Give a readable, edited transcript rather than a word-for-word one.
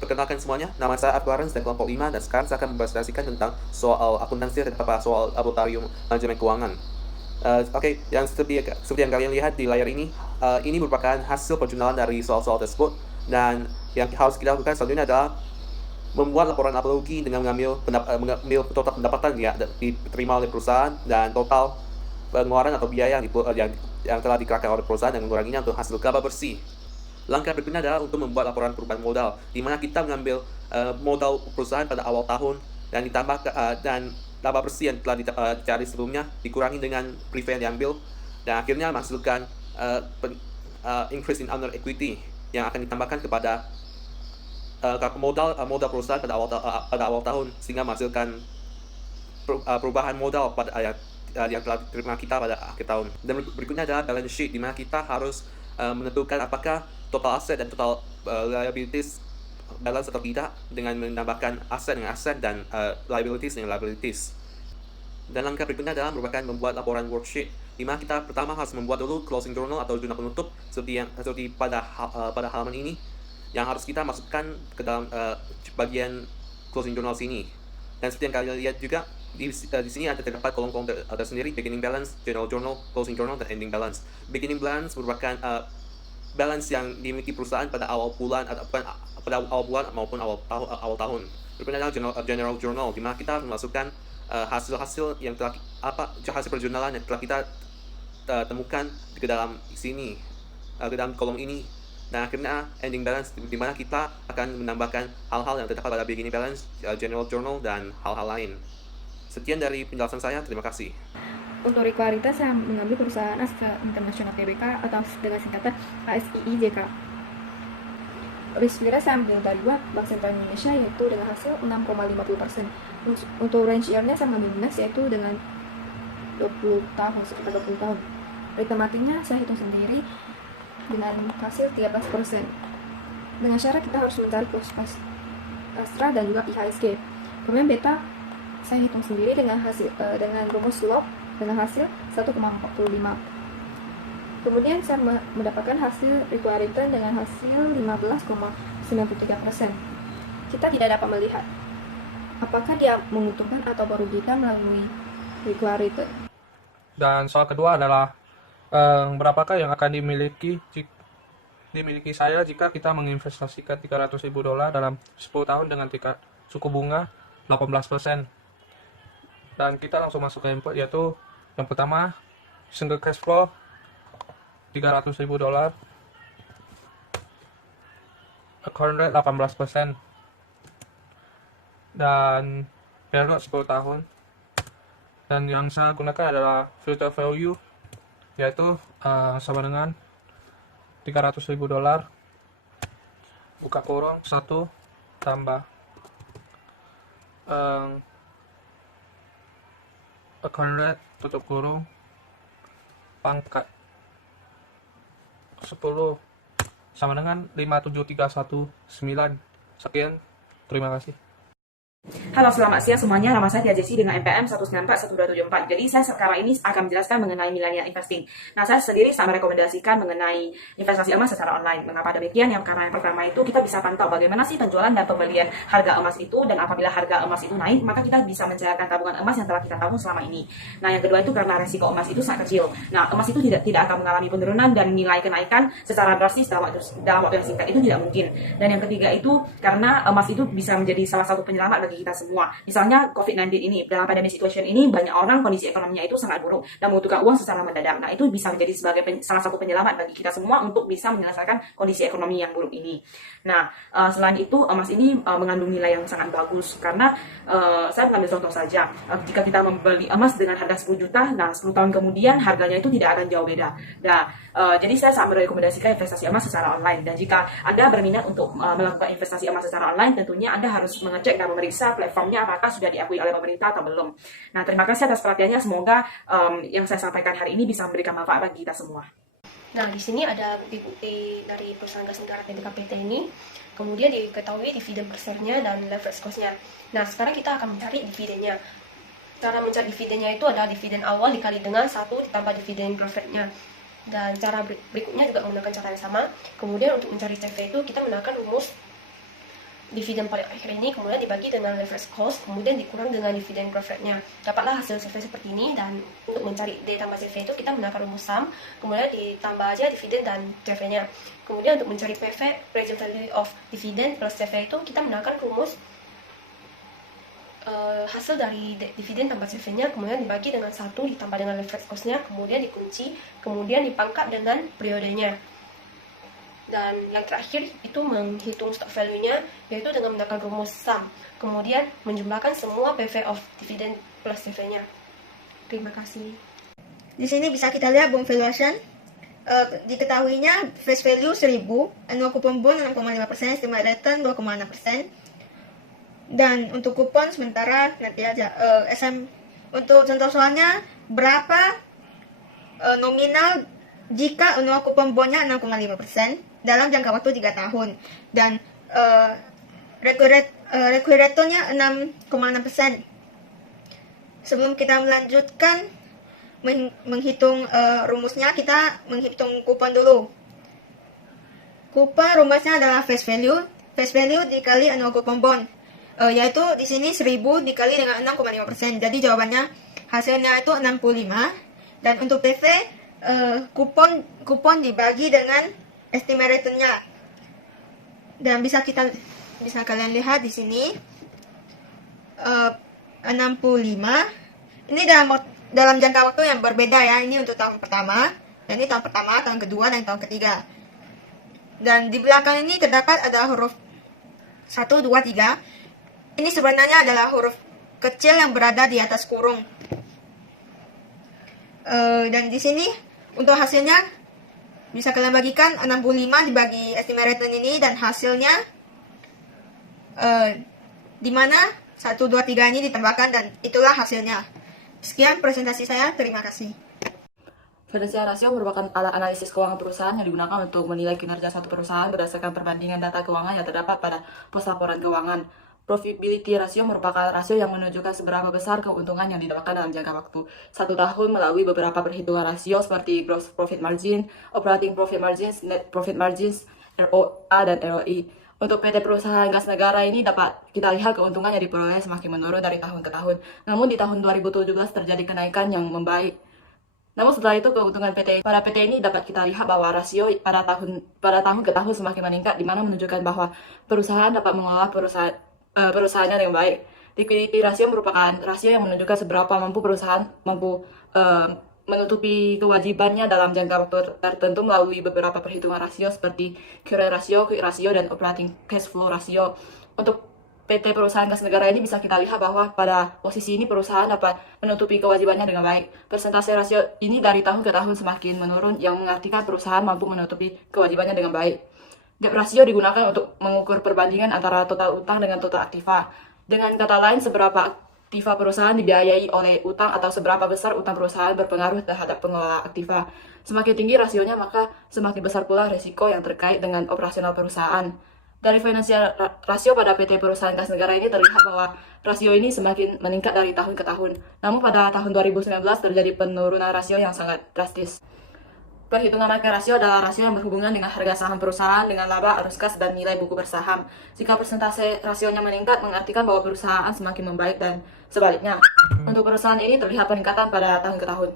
Perkenalkan semuanya, nama saya Akbarans dari kelompok 5 dan sekarang saya akan mempresentasikan tentang soal akuntansi dan beberapa soal laboratorium manajemen keuangan. Oke, yang seperti yang kalian lihat di layar ini merupakan hasil perjalanan dari soal-soal tersebut, dan yang harus kita lakukan selanjutnya adalah membuat laporan apologi dengan mengambil total pendapatan ya diterima oleh perusahaan dan total pengeluaran atau biaya yang telah dikerahkan oleh perusahaan dan menguranginya untuk hasil laba bersih. Langkah berikutnya adalah untuk membuat laporan perubahan modal, di mana kita mengambil modal perusahaan pada awal tahun dan dan laba bersih yang telah dicari sebelumnya dikurangi dengan prefend yang diambil, dan akhirnya menghasilkan increase in owner equity yang akan ditambahkan kepada modal perusahaan pada awal tahun, sehingga menghasilkan perubahan modal yang telah diterima kita pada akhir tahun. Dan berikutnya adalah balance sheet, di mana kita harus menentukan apakah total aset dan total liabilities balance atau tidak, dengan menambahkan aset dengan aset dan liabilities dengan liabilities. Dan langkah berikutnya adalah merupakan membuat laporan worksheet, di mana kita pertama harus membuat dulu closing journal atau jurnal penutup seperti pada halaman ini, yang harus kita masukkan ke dalam bagian closing journal sini. Dan seperti yang kalian lihat juga, di sini ada terdapat kolom-kolom tersendiri: beginning balance, general journal, closing journal, dan ending balance. Beginning balance merupakan balance yang dimiliki perusahaan pada awal bulan maupun awal tahun. Berikutnya adalah general journal, di mana kita memasukkan hasil-hasil yang telah hasil perjurnalan yang telah kita temukan ke dalam sini, ke dalam kolom ini. Dan akhirnya ending balance, di mana kita akan menambahkan hal-hal yang terdapat pada beginning balance, general journal, dan hal-hal lain. Sekian dari penjelasan saya, terima kasih. Untuk regularitas, saya mengambil perusahaan Astra International Tbk atau dengan singkatan ASIIJK. Risk rate saya ambil dari Bank Sentral Indonesia, yaitu dengan hasil 6,50%. Untuk range year-nya saya mengambil dinas, yaitu dengan 20 tahun, sekitar 20 tahun. Return marginnya saya hitung sendiri dengan hasil 13%. Dengan syarat kita harus mencari prospek Astra dan juga IHSG. Kemudian beta saya hitung sendiri dengan rumus log dengan hasil 1,45. Kemudian saya mendapatkan hasil required return dengan hasil 15,93%. Kita tidak dapat melihat apakah dia menguntungkan atau merugikan melalui required return. Dan soal kedua adalah berapakah yang akan dimiliki saya jika kita menginvestasikan $300.000 dalam 10 tahun dengan tingkat suku bunga 18%. Dan kita langsung masuk ke input, yaitu yang pertama single cash flow $300.000, account rate 18%, dan period 10 tahun. Dan yang saya gunakan adalah filter value, yaitu sama dengan $300.000 buka kurung 1 tambah account rate tutup kurung pangkat 10 sama dengan 57319. Sekian, terima kasih. Halo, selamat siang semuanya. Nama saya Tia Jessy dengan NPM 1941274. Jadi saya sekarang ini akan menjelaskan mengenai millennial investing. Nah, saya sendiri sangat merekomendasikan mengenai investasi emas secara online. Mengapa demikian? Karena yang pertama itu kita bisa pantau bagaimana sih penjualan dan pembelian harga emas itu, dan apabila harga emas itu naik, maka kita bisa mencairkan tabungan emas yang telah kita tabung selama ini. Nah, yang kedua itu karena resiko emas itu sangat kecil. Nah, emas itu tidak akan mengalami penurunan dan nilai kenaikan secara drastis dalam waktu yang singkat, itu tidak mungkin. Dan yang ketiga itu karena emas itu bisa menjadi salah satu penyelamat bagi kita semua. Misalnya COVID-19 ini, dalam pandemi situation ini banyak orang kondisi ekonominya itu sangat buruk dan membutuhkan uang secara mendadak. Nah, itu bisa menjadi sebagai salah satu penyelamat bagi kita semua untuk bisa menyelesaikan kondisi ekonomi yang buruk ini. Nah, selain itu emas ini mengandung nilai yang sangat bagus, karena saya mengambil contoh saja, jika kita membeli emas dengan harga 10 juta, nah 10 tahun kemudian harganya itu tidak akan jauh beda. Nah, jadi saya sangat merekomendasikan investasi emas secara online. Dan jika Anda berminat untuk melakukan investasi emas secara online, tentunya Anda harus mengecek dan memeriksa platformnya apakah sudah diakui oleh pemerintah atau belum. Nah, terima kasih atas perhatiannya. Semoga yang saya sampaikan hari ini bisa memberikan manfaat bagi kita semua. Nah, di sini ada bukti dari perusahaan gas negara TBK-PT ini. Kemudian diketahui dividen per share-nya dan leverage cost-nya. Nah, sekarang kita akan mencari dividennya. Cara mencari dividennya itu adalah dividen awal dikali dengan 1 ditambah dividen profit-nya. Dan cara berikutnya juga menggunakan cara yang sama. Kemudian untuk mencari CV itu kita menggunakan rumus dividen paling akhir ini kemudian dibagi dengan leverage cost, kemudian dikurang dengan dividen growth rate-nya. Dapatlah hasil survei seperti ini, dan untuk mencari D tambah CV itu kita menggunakan rumus SUM, kemudian ditambah aja dividen dan CV-nya. Kemudian untuk mencari PV, present value of dividend plus CV itu kita menggunakan rumus hasil dari dividen tambah CV-nya, kemudian dibagi dengan 1 ditambah dengan leverage cost-nya, kemudian dikunci, kemudian dipangkat dengan periodenya. Dan yang terakhir itu menghitung stock value-nya, yaitu dengan menggunakan rumus SUM, kemudian menjumlahkan semua PV of dividend plus CV-nya. Terima kasih. Di sini bisa kita lihat bond valuation. Diketahuinya face value 1000, annual coupon bond 6,5%, estimate return 2,6%. Dan untuk kupon sementara nanti aja. Untuk contoh soalnya berapa nominal jika annual coupon bondnya 6,5% dalam jangka waktu 3 tahun, dan requiretonya 6,6%. Sebelum kita melanjutkan menghitung rumusnya, kita menghitung kupon dulu. Kupon rumusnya adalah face value dikali annual coupon bond, yaitu di sini 1000 dikali dengan 6,5%. Jadi jawabannya hasilnya itu 65. Dan untuk PV, kupon dibagi dengan estimate return-nya. Dan bisa kalian lihat di sini 65. Ini dalam jangka waktu yang berbeda ya. Ini untuk tahun pertama, dan ini tahun pertama, tahun kedua, dan tahun ketiga. Dan di belakang ini terdapat ada huruf 1, 2, 3. Ini sebenarnya adalah huruf kecil yang berada di atas kurung. Dan di sini untuk hasilnya bisa kalian bagikan 65 dibagi estimate return ini, dan hasilnya di mana 1, 2, 3 ini ditambahkan, dan itulah hasilnya. Sekian presentasi saya, terima kasih. Financial ratio merupakan alat analisis keuangan perusahaan yang digunakan untuk menilai kinerja suatu perusahaan berdasarkan perbandingan data keuangan yang terdapat pada pos laporan keuangan. Profitability ratio merupakan rasio yang menunjukkan seberapa besar keuntungan yang didapatkan dalam jangka waktu 1 tahun melalui beberapa perhitungan rasio seperti gross profit margin, operating profit margins, net profit margins, ROA, dan ROI. Untuk PT perusahaan gas negara ini dapat kita lihat keuntungan yang diperoleh semakin menurun dari tahun ke tahun. Namun di tahun 2017 terjadi kenaikan yang membaik. Namun setelah itu keuntungan pada PT ini dapat kita lihat bahwa rasio pada tahun ke tahun semakin meningkat, di mana menunjukkan bahwa perusahaan dapat mengelola perusahaannya dengan baik. Liquidity ratio merupakan rasio yang menunjukkan seberapa mampu perusahaan menutupi kewajibannya dalam jangka waktu tertentu melalui beberapa perhitungan rasio seperti current ratio, quick ratio, dan operating cash flow ratio. Untuk PT perusahaan gas negara ini bisa kita lihat bahwa pada posisi ini perusahaan dapat menutupi kewajibannya dengan baik. Persentase rasio ini dari tahun ke tahun semakin menurun, yang mengartikan perusahaan mampu menutupi kewajibannya dengan baik. Debt ratio digunakan untuk mengukur perbandingan antara total utang dengan total aktiva. Dengan kata lain, seberapa aktiva perusahaan dibiayai oleh utang atau seberapa besar utang perusahaan berpengaruh terhadap pengelola aktiva. Semakin tinggi rasionya, maka semakin besar pula risiko yang terkait dengan operasional perusahaan. Dari financial rasio pada PT perusahaan gas negara ini terlihat bahwa rasio ini semakin meningkat dari tahun ke tahun. Namun pada tahun 2019 terjadi penurunan rasio yang sangat drastis. Perhitungan market rasio adalah rasio yang berhubungan dengan harga saham perusahaan dengan laba, arus kas, dan nilai buku bersaham. Jika persentase rasionya meningkat, mengartikan bahwa perusahaan semakin membaik, dan sebaliknya. Untuk perusahaan ini terlihat peningkatan pada tahun ke tahun.